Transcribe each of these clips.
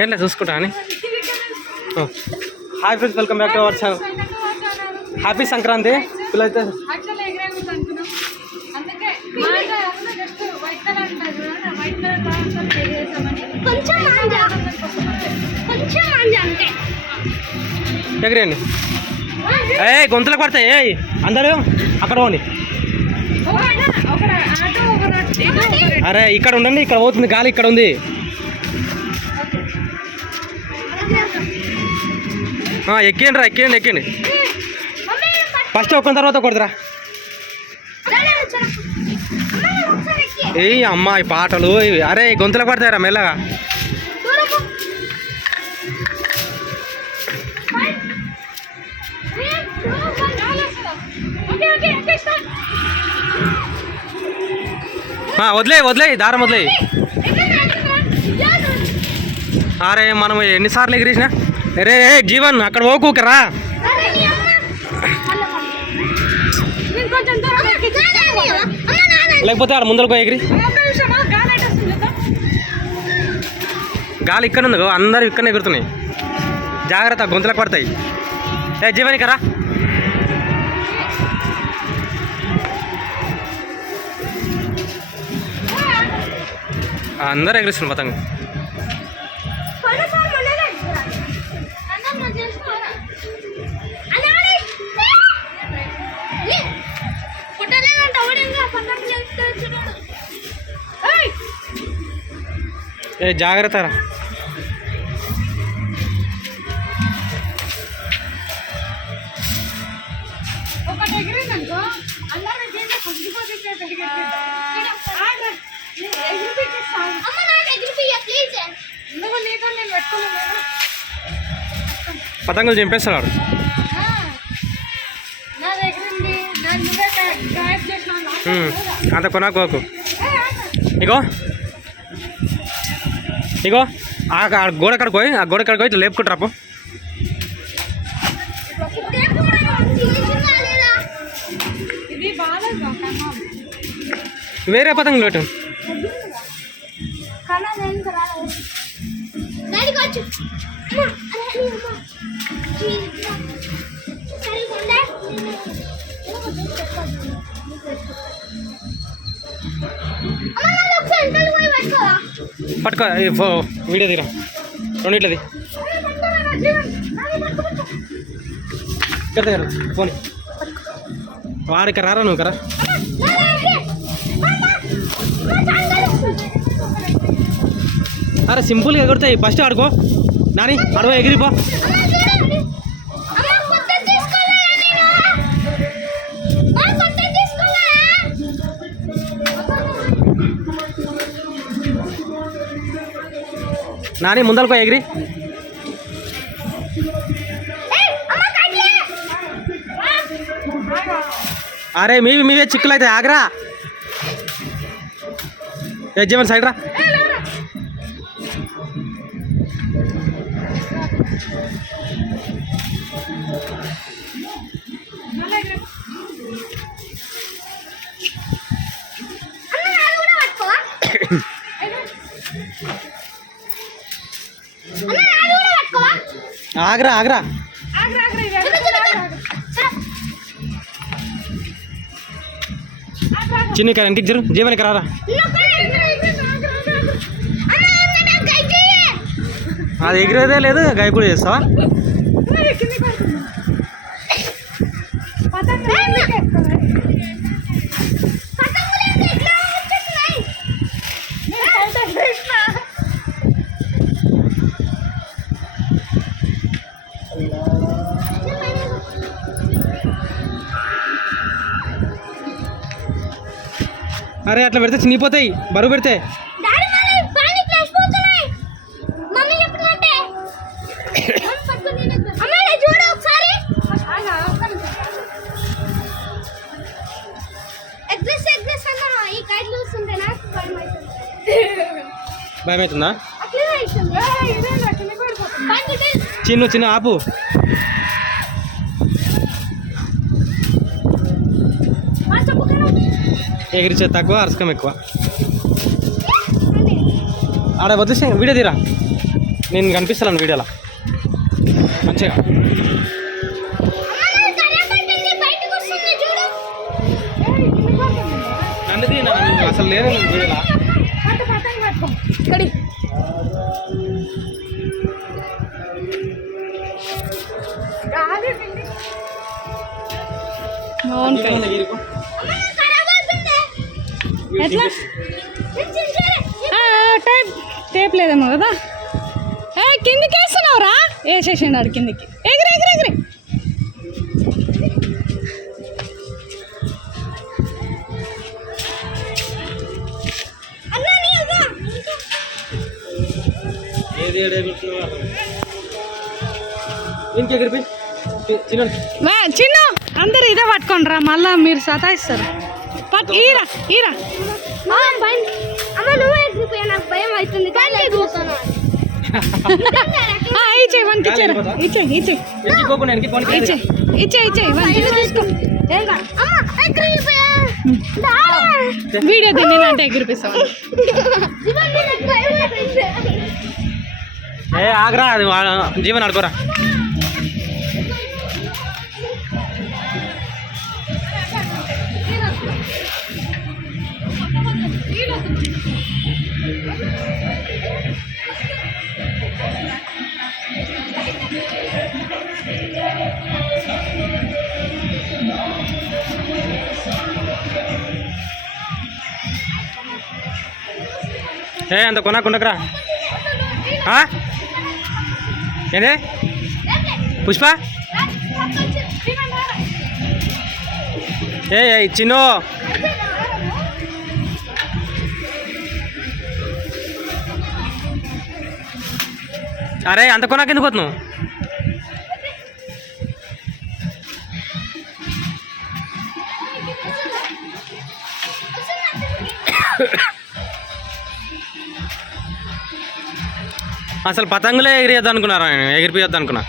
ఏం లేదు చూసుకుంటా అని. Hi friends welcome back to our channel. Happy Sankranti. పిల్లలైతే ఎగిరేయండి. ఏ గొంతులకు పడతాయి. అందరూ అక్కడ పోండి. అరే ఇక్కడ ఉండండి ఇక్కడ పోతుంది గాలి ఇక్కడ ఉంది. ఎక్కేయండి రా ఎక్కేయండి ఎక్కేయండి. ఫస్ట్ ఒక్కని తర్వాత కొడదురా ఏయ్ అమ్మ ఈ పాటలు. అరే ఈ గొంతులకు పడతాయిరా మెల్లగా. వదిలే వదిలే దారం వదిలే అరే మనం ఎన్నిసార్లు ఎగిరేసిన? రే జీవన్ అక్కడ ఓకుకరా లేకపోతే ఆడ ముందరకు ఎగిరి. గాలి ఇక్కడ ఉంది అందరు ఇక్కడ ఎగురుతున్నాయి. జాగ్రత్త గొంతులకు పడతాయి. ఏ జీవన్ ఇక్కడ అందరు ఎగురిస్తున్నారు పతంగ ఏ జాగ్రత్త రా. ఒకటి ఎగిరిందనుకో అందరూ దీంట్లో కొద్దిపోతే పతంగులు చంపేస్తున్నాడు చేసినావు అంత కొనాకోకు. ఇగో. ఇగో. ఆ గోడ కాడికి పోయి ఆ గోడ కాడికి పోయి ఇట్లా లేపుకుంటారా వేరే పతంగులు పెట్టు. పట్టుకో వీడియో తీరా రెండిట్లది ఇక్కడ దగ్గర వాడు ఇక్కడ రారా నువ్వు కదా అరే సింపుల్గా ఎగురుతాయి ఫస్ట్ ఆడుకో. నాని అడవ ఎగిరిపో. నాని ముందలకో ఎగిరి. అరే మీవి మీవే చిక్కులు అయితే ఆగరా. ఏ జీవన్ సైడ్ రా. ఆగ్రా ఆగ్రా చిన్న ఇక్కడ ఇంటికి జరు రారా అది ఎగిరేదే లేదు గాయ కూడా చేస్తావా అరే అట్లా పెడితే చినిగిపోతాయి. బరువు పెడితే. చూస్తుంటే నాకు భయం భయం అవుతుందా? చిన్ను చిన్న ఆపు. ఎగిరిచే తక్కువ అరసకం ఎక్కువ. ఆడ వదిలేసి వీడియో తీరా. నేను కనిపిస్తాను వీడియోలో. మంచిగా. అసలు లేదు ఇక్కడి. ఎట్లా? టేప్ టేప్ లేదేమో కదా. ఏ కిందికి వేస్తున్నావురా వేసేసిండు ఆడు కిందికి. ఎగిరి ఎగిరి ఎగిరి. చిన్న అందరు ఇదే పట్టుకోండి రా మళ్ళా మీరు సతాయిస్తారు. పట్ ఈరా ఈరా. భయం అవుతుంది. ఇచ్చే ఇచ్చే ఇచ్చే ఇచ్చే ఇచ్చే ఇచ్చే తీసుకో. వీడియో తిన్నానంటే ఎగిరిపిస్తాం ఏ ఆగరా అది జీవన జీవన్ ఆడుకోరా ఏ అంత కొనాకుండకరా ఏంటి పుష్ప ఏ చిన్ను అరే అంత కొనాక ఎందుకు పోతున్నావు అసలు పతంగులే ఎగిరియొద్దు అనుకున్నారా ఎగిరిపోయొద్దు అనుకున్నా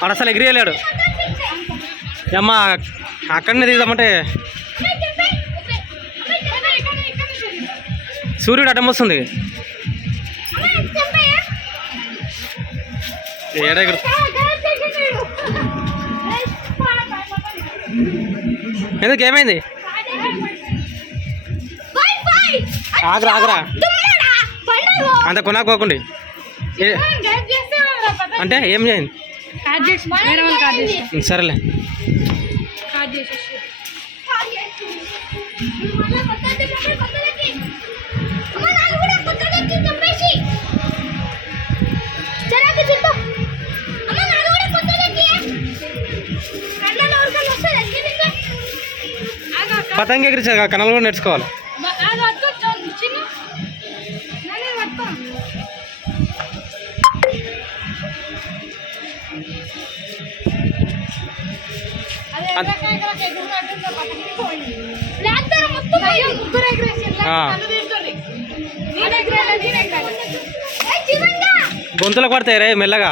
వాడు అసలు ఎగిరియలేడు. అమ్మ అక్కడనే తీద్దామంటే సూర్యుడు అడ్డం వస్తుంది. ఏడ ఎందుకు ఏమైంది? ఆగరా ఆగరా. అంత కొనాకోకండి అంటే ఏం చేయండి? సరేలే. చేసి తీస్తుంది. నేను ఎగరాలి, నేను ఎగరాలి. గొంతులకు పడతాయి రే మెల్లగా.